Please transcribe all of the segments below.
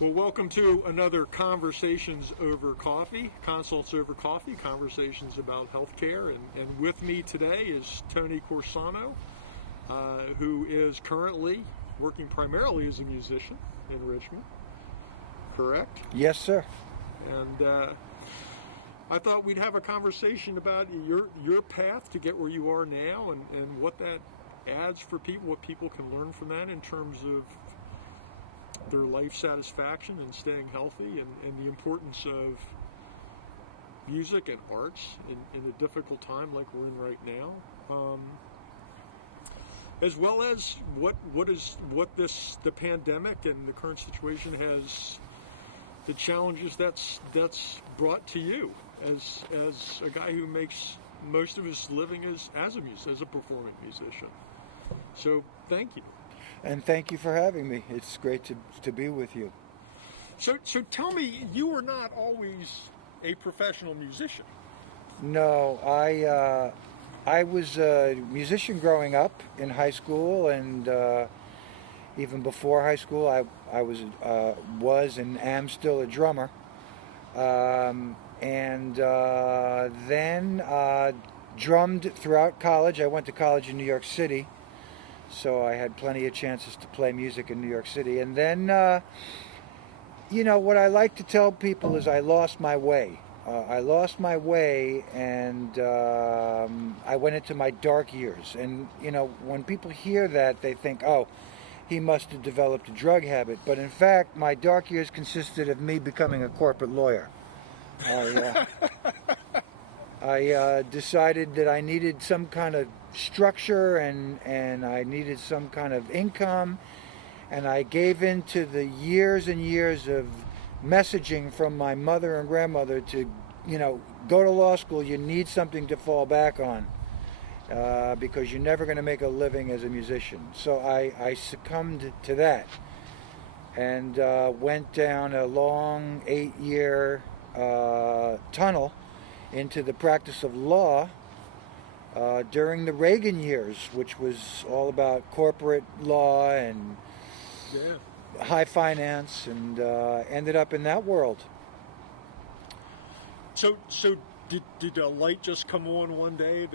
Well, welcome to another Conversations Over Coffee, Consults Over Coffee, conversations about healthcare. And with me today is Tony Corsano, who is currently working primarily as a musician in Richmond, correct? Yes, sir. And I thought we'd have a conversation about your path to get where you are now and what that adds for people, what people can learn from that in terms of their life satisfaction and staying healthy, and the importance of music and arts in a difficult time like we're in right now, as well as what the pandemic and the current situation has, the challenges that's brought to you as a guy who makes most of his living as a performing musician. So thank you. And thank you for having me. It's great to be with you. So tell me, you were not always a professional musician. No, I was a musician growing up in high school, and even before high school, I was and am still a drummer. And then drummed throughout college. I went to college in New York City, so I had plenty of chances to play music in New York City. And then, what I like to tell people is I lost my way. And I went into my dark years. And, when people hear that, they think, oh, he must have developed a drug habit. But in fact, my dark years consisted of me becoming a corporate lawyer. I decided that I needed some kind of structure and I needed some kind of income, and I gave in to the years and years of messaging from my mother and grandmother to, go to law school. You need something to fall back on because you're never going to make a living as a musician. So I succumbed to that and went down a long 8-year tunnel into the practice of law during the Reagan years, which was all about corporate law and high finance, and ended up in that world. So did a light just come on one day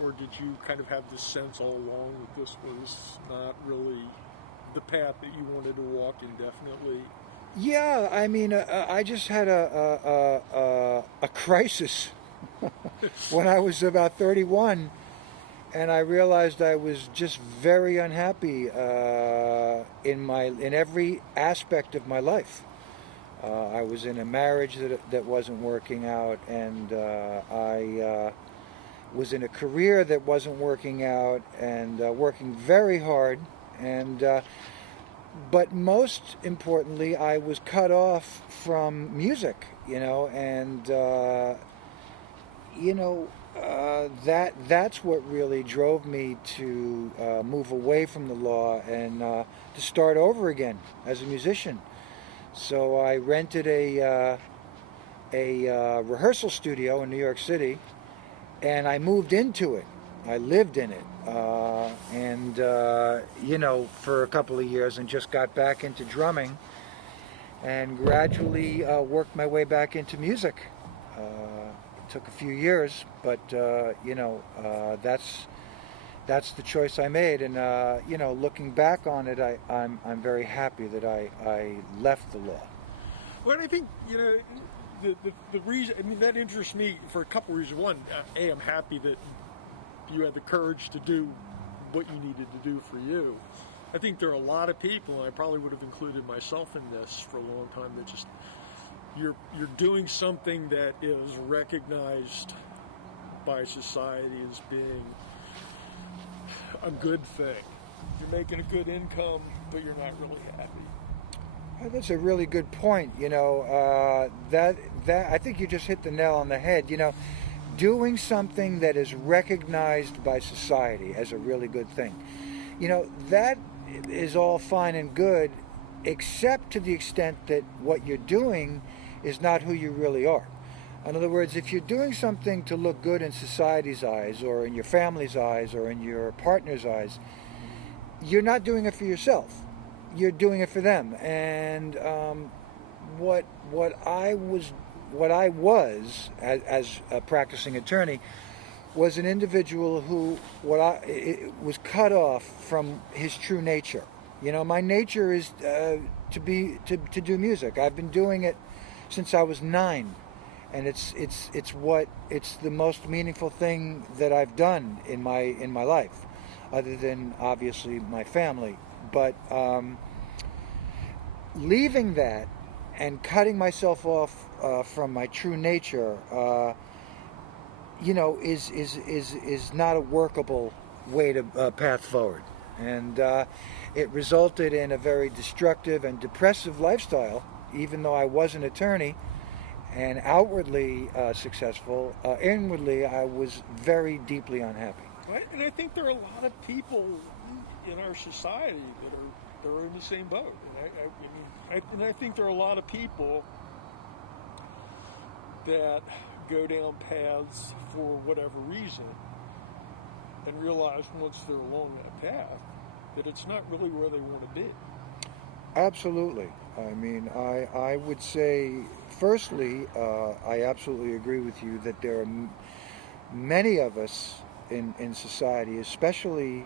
or did you kind of have this sense all along that this was not really the path that you wanted to walk indefinitely? Yeah, I mean, I just had a crisis when I was about 31, and I realized I was just very unhappy in every aspect of my life. I was in a marriage that wasn't working out, and I was in a career that wasn't working out, and working very hard, and but most importantly, I was cut off from music, and that's what really drove me to move away from the law and to start over again as a musician. So I rented a rehearsal studio in New York City, and I moved into it. I lived in it, for a couple of years, and just got back into drumming, and gradually worked my way back into music. It took a few years, but that's the choice I made, and looking back on it, I'm very happy that I left the law. Well, I think the reason, that interests me for a couple of reasons. One, I'm happy that you had the courage to do what you needed to do for you. I think there are a lot of people, and I probably would have included myself in this for a long time, that just you're doing something that is recognized by society as being a good thing. You're making a good income, but you're not really happy. That's a really good point. That I think you just hit the nail on the head. Doing something that is recognized by society as a really good thing. That is all fine and good, except to the extent that what you're doing is not who you really are. In other words, if you're doing something to look good in society's eyes, or in your family's eyes, or in your partner's eyes, you're not doing it for yourself. you're doing it for them. And what I was as a practicing attorney was an individual who was cut off from his true nature. You know, my nature is to do music. I've been doing it since I was 9, and it's the most meaningful thing that I've done in my life, other than obviously my family. But leaving that and cutting myself off from my true nature, is not a workable way to path forward, and it resulted in a very destructive and depressive lifestyle. Even though I was an attorney and outwardly successful, inwardly I was very deeply unhappy. Right? And I think there are a lot of people in our society that are in the same boat. And I think there are a lot of people that go down paths for whatever reason and realize once they're along that path that it's not really where they want to be. Absolutely. I mean, I would say, firstly, I absolutely agree with you that there are many of us in society, especially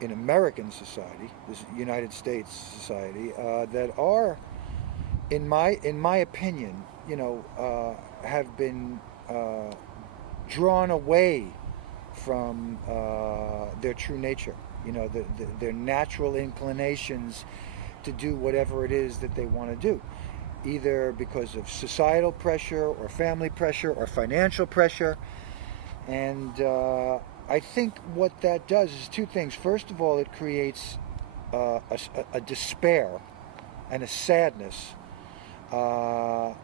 in American society, this United States society, that are, in my opinion, have been drawn away from their true nature. Their natural inclinations to do whatever it is that they want to do, either because of societal pressure or family pressure or financial pressure. And I think what that does is two things. First of all, it creates a despair and a sadness, and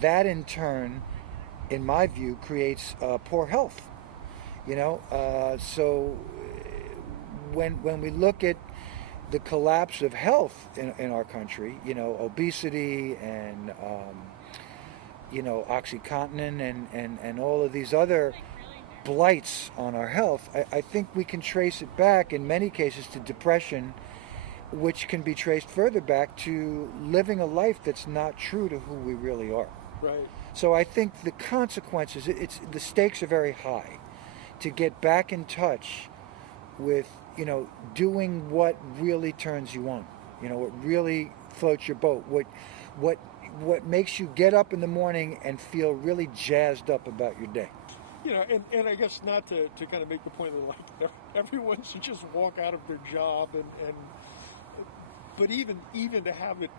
that in turn, in my view, creates poor health. So when we look at the collapse of health in our country, obesity and OxyContin and all of these other blights on our health, I think we can trace it back in many cases to depression, which can be traced further back to living a life that's not true to who we really are. Right. So I think the consequences, the stakes are very high to get back in touch with, doing what really turns you on, what really floats your boat, what makes you get up in the morning and feel really jazzed up about your day. And I guess not to kind of make the point that everyone should just walk out of their job but even to have it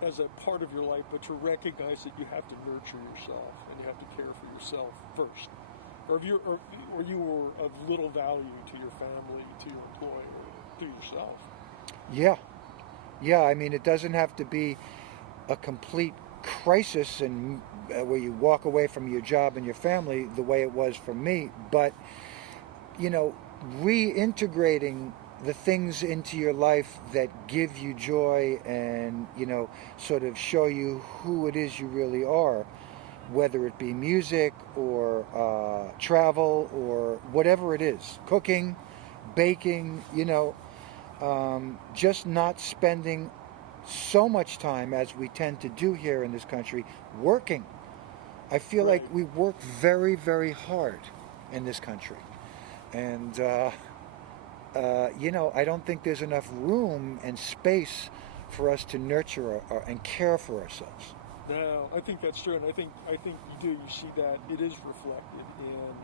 as a part of your life, but to recognize that you have to nurture yourself and you have to care for yourself first. Or if you were of little value to your family, to your employer, to yourself. Yeah. I mean, it doesn't have to be a complete crisis and where you walk away from your job and your family the way it was for me, but reintegrating the things into your life that give you joy and sort of show you who it is you really are, whether it be music or travel or whatever it is, cooking, baking, just not spending so much time as we tend to do here in this country working. I feel right. like we work very, very hard in this country. And, I don't think there's enough room and space for us to nurture and care for ourselves. No, I think that's true, and I think you see that it is reflected in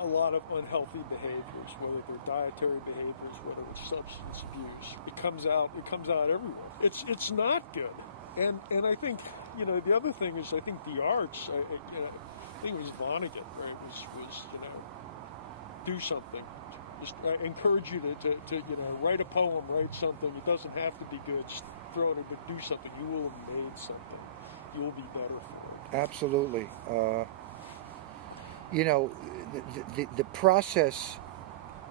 a lot of unhealthy behaviors, whether they're dietary behaviors, whether it's substance abuse. It comes out everywhere. It's not good, and I think the other thing is I think the arts. I think it was Vonnegut, right? Was do something. Just I encourage you to write a poem, write something. It doesn't have to be good. Just throw it in, but do something. You will have made something. You will be better for it. Absolutely. The process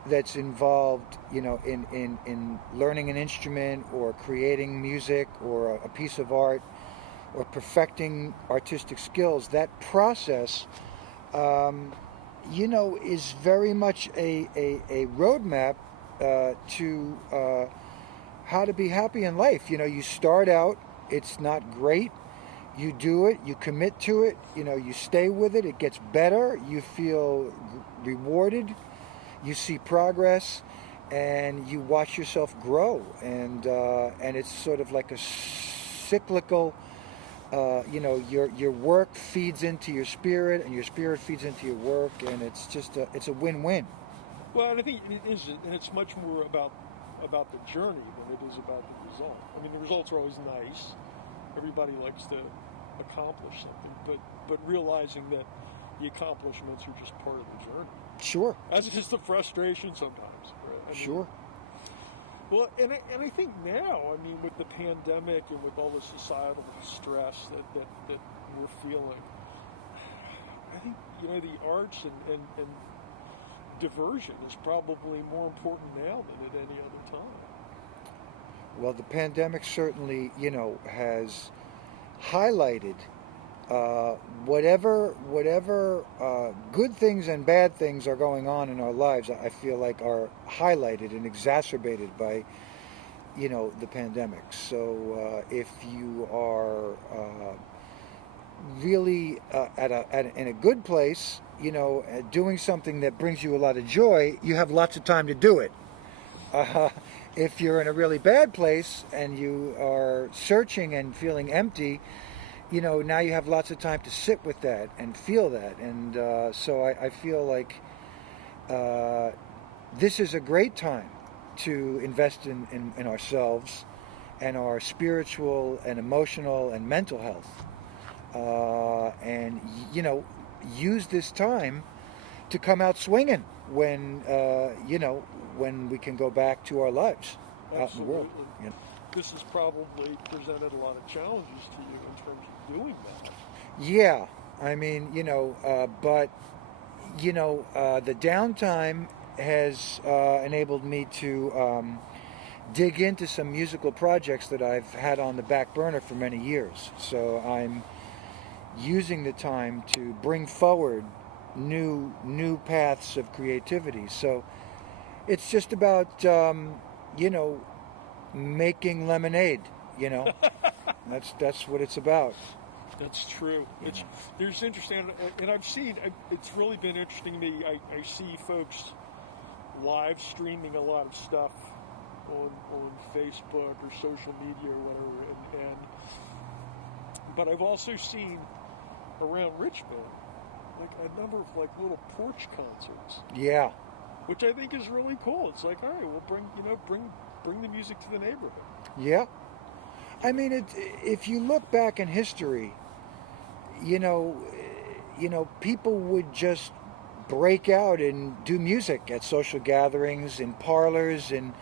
that's involved, in learning an instrument or creating music or a piece of art or perfecting artistic skills, that process, is very much a roadmap to how to be happy in life. You start out, it's not great. You do it, you commit to it, you stay with it, it gets better, you feel rewarded, you see progress, and you watch yourself grow. And it's sort of like a cyclical, your work feeds into your spirit, and your spirit feeds into your work, and it's a win-win. Well, and I think it is, and it's much more about the journey than it is about the result. I mean, the results are always nice. Everybody likes to accomplish something, but realizing that the accomplishments are just part of the journey. Sure. As is the frustration sometimes. Right? Sure. Well, and I think now, I mean, with the pandemic and with all the societal stress that we're feeling, I think, the arts and diversion is probably more important now than at any other time. Well, the pandemic certainly, has highlighted whatever good things and bad things are going on in our lives. I feel like are highlighted and exacerbated by, the pandemic. So if you are really in a good place, doing something that brings you a lot of joy, you have lots of time to do it. If you're in a really bad place and you are searching and feeling empty, now you have lots of time to sit with that and feel that. And so I feel like this is a great time to invest in ourselves and our spiritual and emotional and mental health. And, use this time to come out swinging when we can go back to our lives. Absolutely. Out in the world. This has probably presented a lot of challenges to you in terms of doing that. Yeah, I mean, but the downtime has enabled me to dig into some musical projects that I've had on the back burner for many years. So I'm using the time to bring forward new paths of creativity. So it's just about making lemonade. That's what it's about. That's true. There's interesting, and I've seen. It's really been interesting to me. I see folks live streaming a lot of stuff on Facebook or social media or whatever, but I've also seen around Richmond like a number of like little porch concerts. Yeah. Which I think is really cool. It's like, all right, we'll bring the music to the neighborhood. Yeah. I mean, if you look back in history, people would just break out and do music at social gatherings, in parlors, in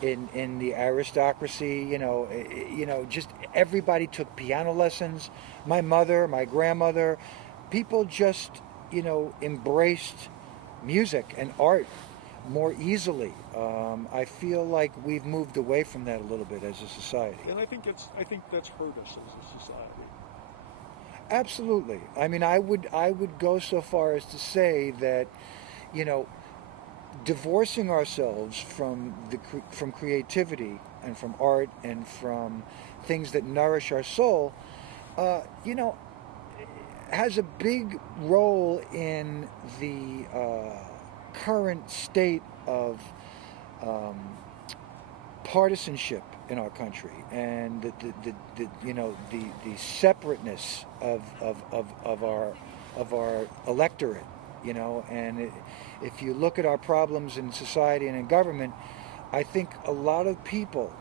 the aristocracy. Just everybody took piano lessons. My mother, my grandmother, people just, embraced music and art more easily. I feel like we've moved away from that a little bit as a society. And I think that's hurt us as a society. Absolutely. I mean, I would go so far as to say that, divorcing ourselves from creativity and from art and from things that nourish our soul, has a big role in the current state of partisanship in our country, and the separateness of our electorate, and if you look at our problems in society and in government, I think a lot of people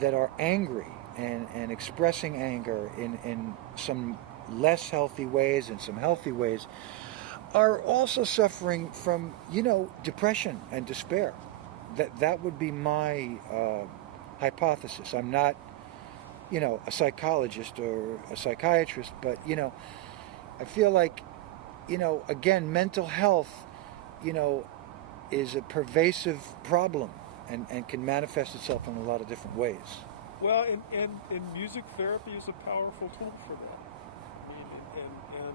that are angry and expressing anger in some less healthy ways and some healthy ways are also suffering from, depression and despair. That would be my hypothesis. I'm not, a psychologist or a psychiatrist, but, I feel like, again, mental health, is a pervasive problem and can manifest itself in a lot of different ways. Well, and music therapy is a powerful tool for that. I mean, and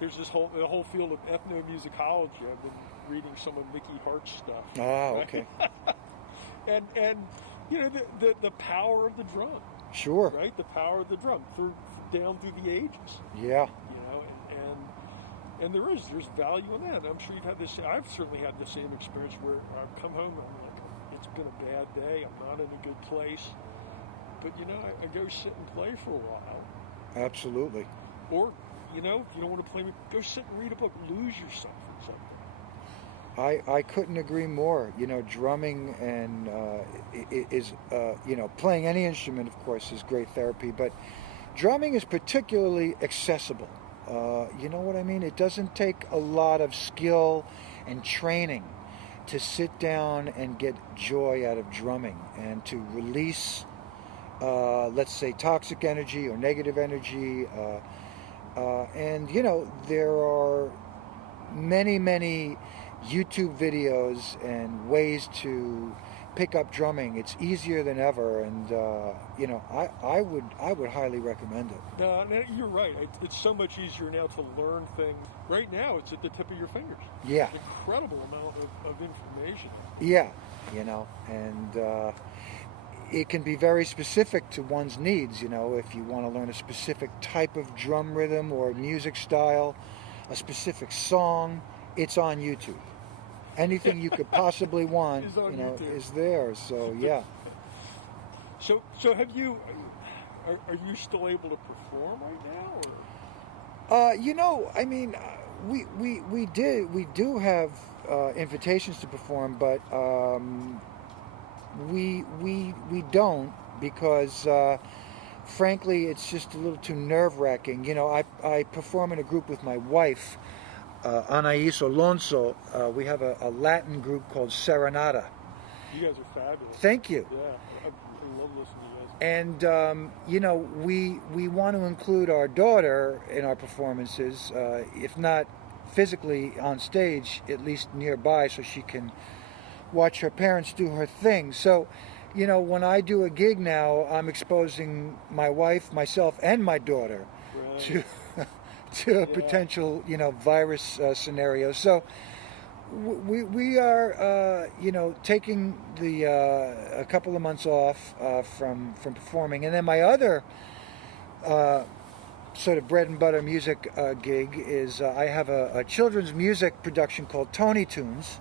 there's the whole field of ethnomusicology I've been reading some of Mickey Hart's stuff. Oh, right? okay. and you know the power of the drum. Sure. Right, the power of the drum down through the ages. Yeah. You know, and there's value in that. I'm sure you've had this. I've certainly had the same experience where I've come home and I'm like, it's been a bad day. I'm not in a good place. But you know, I go sit and play for a while. Absolutely. Or, you know, if you don't want to play, go sit and read a book. Lose yourself in something. I couldn't agree more. You know, drumming and is you know, playing any instrument, of course, is great therapy. But drumming is particularly accessible. You know what I mean? It doesn't take a lot of skill and training to sit down and get joy out of drumming and to release, let's say, toxic energy or negative energy. And, you know, there are many YouTube videos and ways to pick up drumming. It's easier than ever, and you know, I would highly recommend it. No, you're right. It's so much easier now to learn things. Right now, it's at the tip of your fingers. Yeah. Incredible amount of information. Yeah, you know, and it can be very specific to one's needs. You know, if you want to learn a specific type of drum rhythm or music style, a specific song, it's on YouTube. Anything you could possibly want, you know, YouTube. is there. So yeah. So have you? Are you still able to perform right now? Or? You know, I mean, we do have invitations to perform, but we don't because frankly, it's just a little too nerve-wracking. You know, I perform in a group with my wife. Anais Alonso, we have a Latin group called Saranata. You guys are fabulous. Thank you. Yeah, I love listening to you guys. And you know, we want to include our daughter in our performances, if not physically on stage, at least nearby, so she can watch her parents do her thing. So, you know, when I do a gig now, I'm exposing my wife, myself, and my daughter to a potential, you know, virus scenario. So we are, you know, taking a couple of months off from performing, and then my other sort of bread and butter music gig is I have a children's music production called Tony Tunes,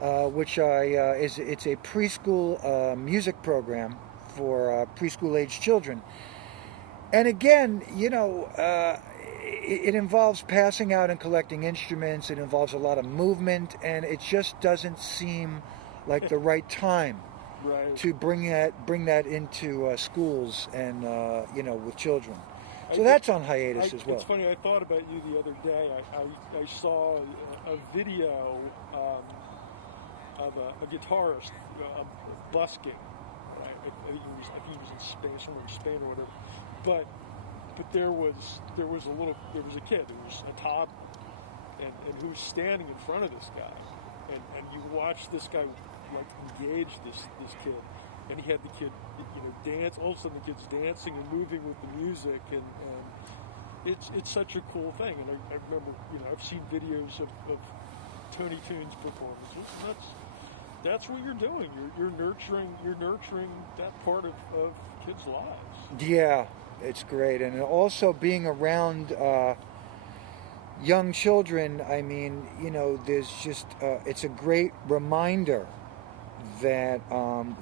which it's a preschool music program for preschool age children. And again, you know, it involves passing out and collecting instruments. It involves a lot of movement, and it just doesn't seem like the right time to bring that into schools and you know, with children. So that's on hiatus as well. It's funny. I thought about you the other day. I saw a video of a guitarist busking. I think he was in Spain, somewhere in Spain or whatever. But there was a kid who was a toddler, and who was standing in front of this guy, and you watch this guy like engage this kid, and he had the kid, you know, dance. All of a sudden, the kid's dancing and moving with the music, and it's such a cool thing. And I remember, you know, I've seen videos of Tony Tunes performances. That's what you're doing. You're nurturing that part of kids' lives. Yeah. It's great, and also being around young children. I mean, you know, there's just it's a great reminder that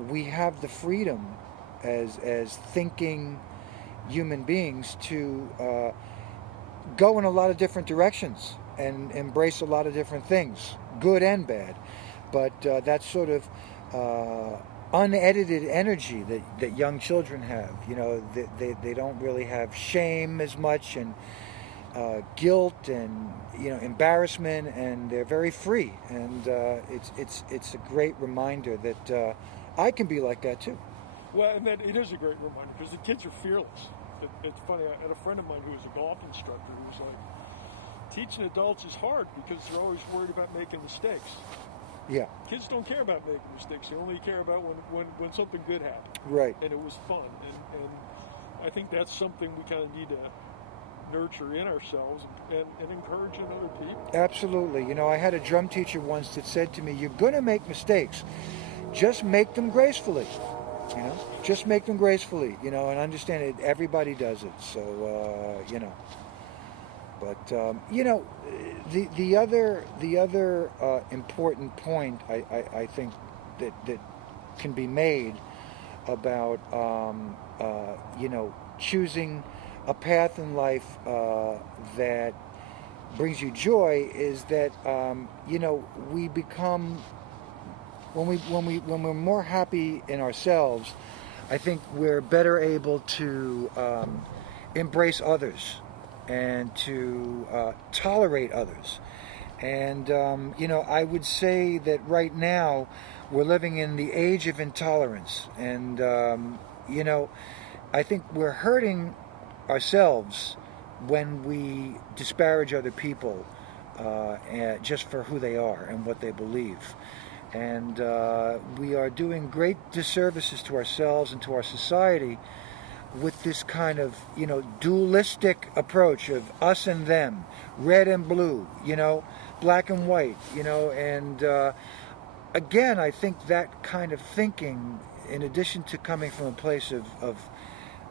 we have the freedom as thinking human beings to go in a lot of different directions and embrace a lot of different things, good and bad. But that sort of unedited energy that young children have, you know, they don't really have shame as much, and guilt, and, you know, embarrassment, and they're very free, and it's a great reminder that I can be like that too. Well, and that it is a great reminder because the kids are fearless. It's funny. I had a friend of mine who was a golf instructor who was like, teaching adults is hard because they're always worried about making mistakes. Yeah. Kids don't care about making mistakes. They only care about when something good happened. Right. And it was fun. And I think that's something we kind of need to nurture in ourselves and encourage in other people. Absolutely. You know, I had a drum teacher once that said to me, "You're going to make mistakes. Just make them gracefully. You know, just make them gracefully. You know, and understand it. Everybody does it. So, you know." But you know, the other important point I think that can be made about you know, choosing a path in life that brings you joy is that you know, we become, when we're more happy in ourselves, I think we're better able to embrace others and to tolerate others. And you know, I would say that right now we're living in the age of intolerance, and you know, I think we're hurting ourselves when we disparage other people just for who they are and what they believe. And we are doing great disservices to ourselves and to our society with this kind of, you know, dualistic approach of us and them, red and blue, you know, black and white, you know. And again, I think that kind of thinking, in addition to coming from a place of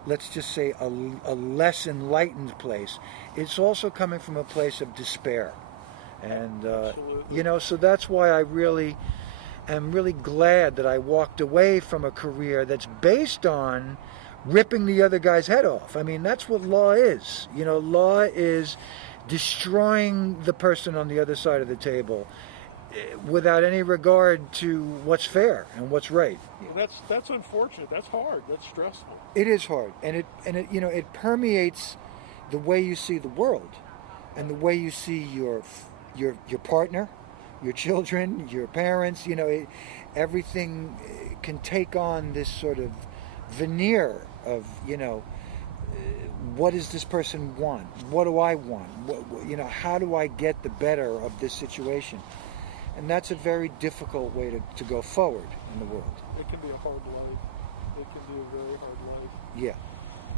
let's just say a less enlightened place, it's also coming from a place of despair. And you know, so that's why I really am really glad that I walked away from a career that's based on ripping the other guy's head off. I mean, that's what law is. You know, law is destroying the person on the other side of the table without any regard to what's fair and what's right. Well, that's unfortunate. That's hard. That's stressful. It is hard, and it you know, it permeates the way you see the world and the way you see your partner, your children, your parents. You know, everything can take on this sort of veneer of, you know, what does this person want? What do I want? You know, how do I get the better of this situation? And that's a very difficult way to go forward in the world. It can be a hard life. It can be a very hard life. Yeah.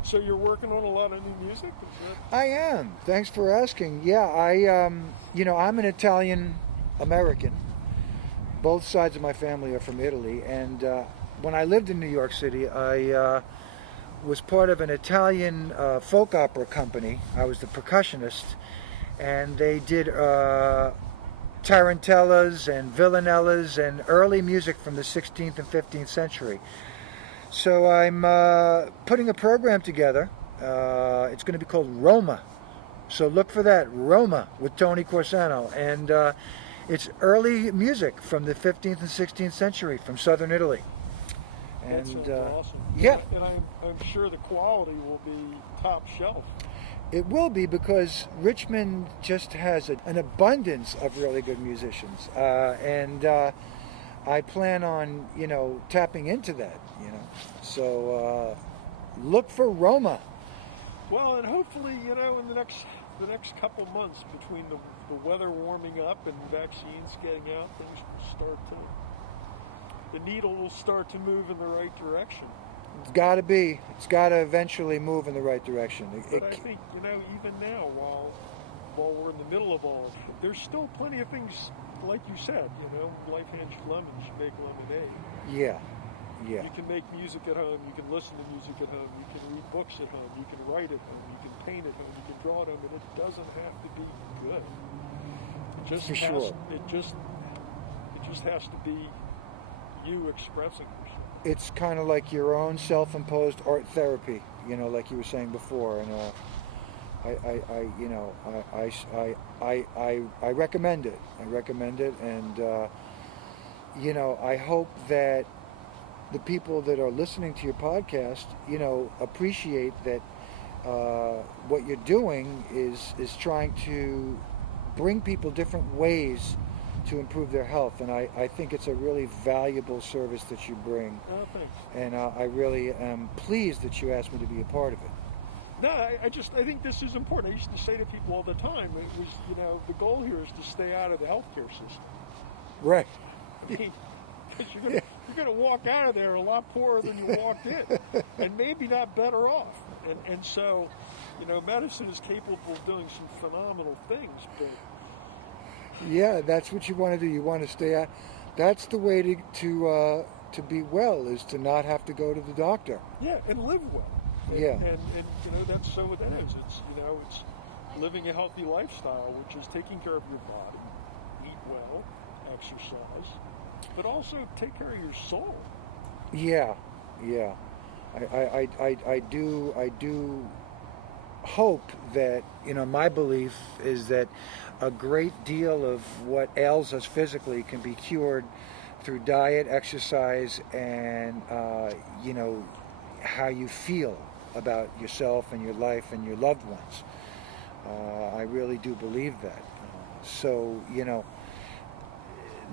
So you're working on a lot of new music? I am. Thanks for asking. Yeah, you know, I'm an Italian American. Both sides of my family are from Italy, and when I lived in New York City, I was part of an Italian folk opera company. I was the percussionist, and they did tarantellas and villanellas and early music from the 16th and 15th century. So I'm putting a program together. It's going to be called Roma. So look for that, Roma, with Tony Corsano. And it's early music from the 15th and 16th century from southern Italy. And that sounds awesome. Yeah. And I'm sure the quality will be top shelf. It will be, because Richmond just has an abundance of really good musicians. And I plan on, you know, tapping into that, you know. So look for Roma. Well, and hopefully, you know, in the next couple months, between the weather warming up and vaccines getting out, things will start to, the needle will start to move in the right direction. It's got to be. It's got to eventually move in the right direction. But I think, you know, even now, while we're in the middle of all, there's still plenty of things, like you said, you know, life hands you lemons, you make lemonade. Yeah. Yeah. You can make music at home, you can listen to music at home, you can read books at home, you can write at home, you can paint at home, you can draw at home, and it doesn't have to be good. It just For has, sure. It just has to be you expressing yourself. It's kind of like your own self-imposed art therapy, you know, like you were saying before, and I recommend it. I recommend it, and you know, I hope that the people that are listening to your podcast, you know, appreciate that what you're doing is trying to bring people different ways to improve their health, and I think it's a really valuable service that you bring. Oh, thanks. And I really am pleased that you asked me to be a part of it. No, I think this is important. I used to say to people all the time, it was, you know, the goal here is to stay out of the healthcare system. Right. I mean, 'cause you're you're going to walk out of there a lot poorer than you walked in, and maybe not better off. And so, medicine is capable of doing some phenomenal things, but yeah, that's what you want to do. You want to stay at. That's the way to be well, is to not have to go to the doctor. yeah, and live well. And that's so what that is. It's living a healthy lifestyle, which is taking care of your body, eat well, exercise, but also take care of your soul. Yeah. I do hope that, my belief is that a great deal of what ails us physically can be cured through diet, exercise, and how you feel about yourself and your life and your loved ones. I really do believe that. So,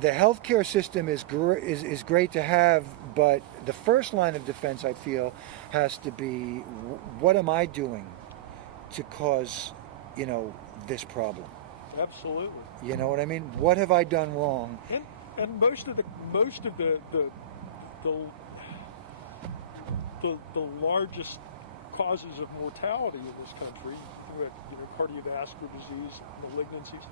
the healthcare system is great to have, but the first line of defense, I feel, has to be, what am I doing to cause, this problem? Absolutely. You know what I mean? What have I done wrong? And most of the largest causes of mortality in this country, with cardiovascular disease, malignancies,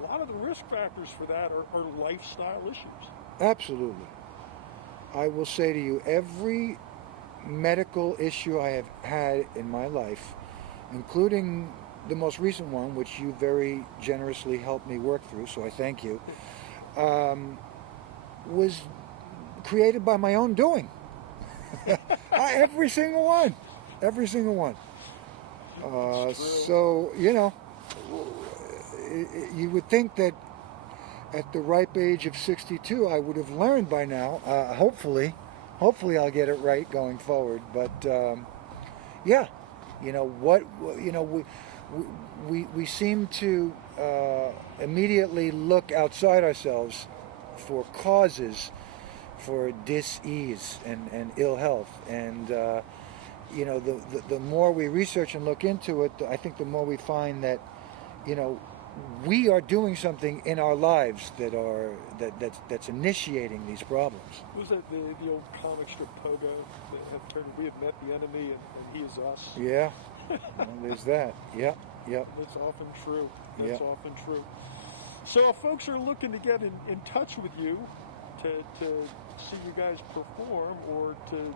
a lot of the risk factors for that are lifestyle issues. Absolutely. I will say to you, every medical issue I have had in my life, including the most recent one, which you very generously helped me work through, so I thank you, was created by my own doing. Every single one. So, you would think that at the ripe age of 62, I would have learned by now. Hopefully I'll get it right going forward. But we seem to immediately look outside ourselves for causes for dis-ease and ill health. And the more we research and look into it, I think the more we find that we are doing something in our lives that's initiating these problems. Was that the old comic strip Pogo that have turned, we have met the enemy and he is us? Yeah, well, there's that. Yep. That's often true. Often true. So if folks are looking to get in touch with you to see you guys perform or to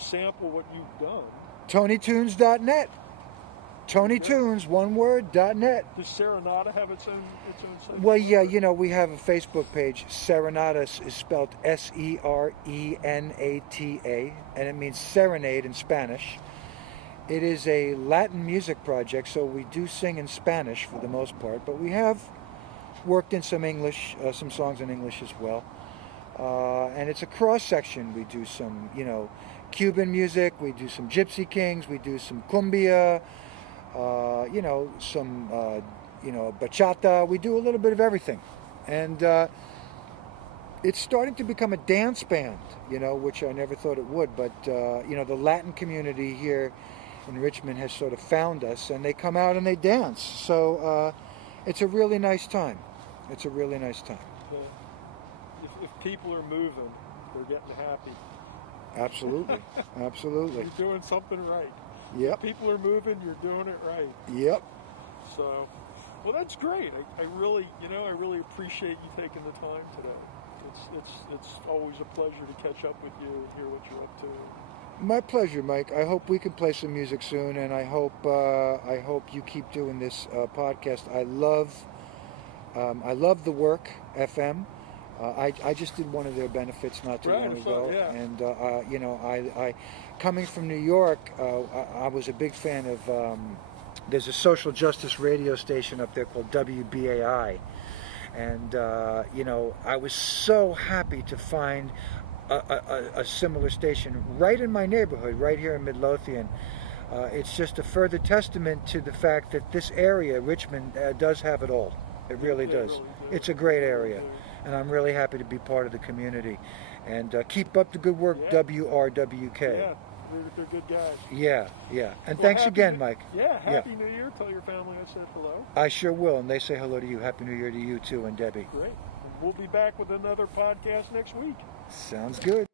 sample what you've done, TonyTunes.net. TonyTunes, one word, .net. Does Saranata have its own site? Well, yeah, we have a Facebook page. Saranata is spelled Serenata, and it means serenade in Spanish. It is a Latin music project, so we do sing in Spanish for the most part, but we have worked in some English, some songs in English as well. And it's a cross-section. We do some, Cuban music, we do some Gypsy Kings, we do some cumbia, some, bachata. We do a little bit of everything. And it's starting to become a dance band, which I never thought it would. But, the Latin community here in Richmond has sort of found us, and they come out and they dance. So it's a really nice time. If people are moving, they're getting happy. Absolutely. You're doing something right. Yep. If people are moving, you're doing it right. Yep. So, well, that's great. I really appreciate you taking the time today. It's always a pleasure to catch up with you and hear what you're up to. My pleasure, Mike. I hope we can play some music soon, and I hope you keep doing this podcast. I love the work, FM. I just did one of their benefits not too long ago, yeah. And I coming from New York, I was a big fan of. There's a social justice radio station up there called WBAI, and I was so happy to find a similar station right in my neighborhood, right here in Midlothian. It's just a further testament to the fact that this area, Richmond, does have it all. It really does. Really it's a great area, and I'm really happy to be part of the community. And keep up the good work, Yeah. WRWK. Yeah, they're good guys. Yeah. And Well, thanks again, Mike. Yeah, Happy New Year. Tell your family I said hello. I sure will, and they say hello to you. Happy New Year to you too, and Debbie. Great. And we'll be back with another podcast next week. Sounds good.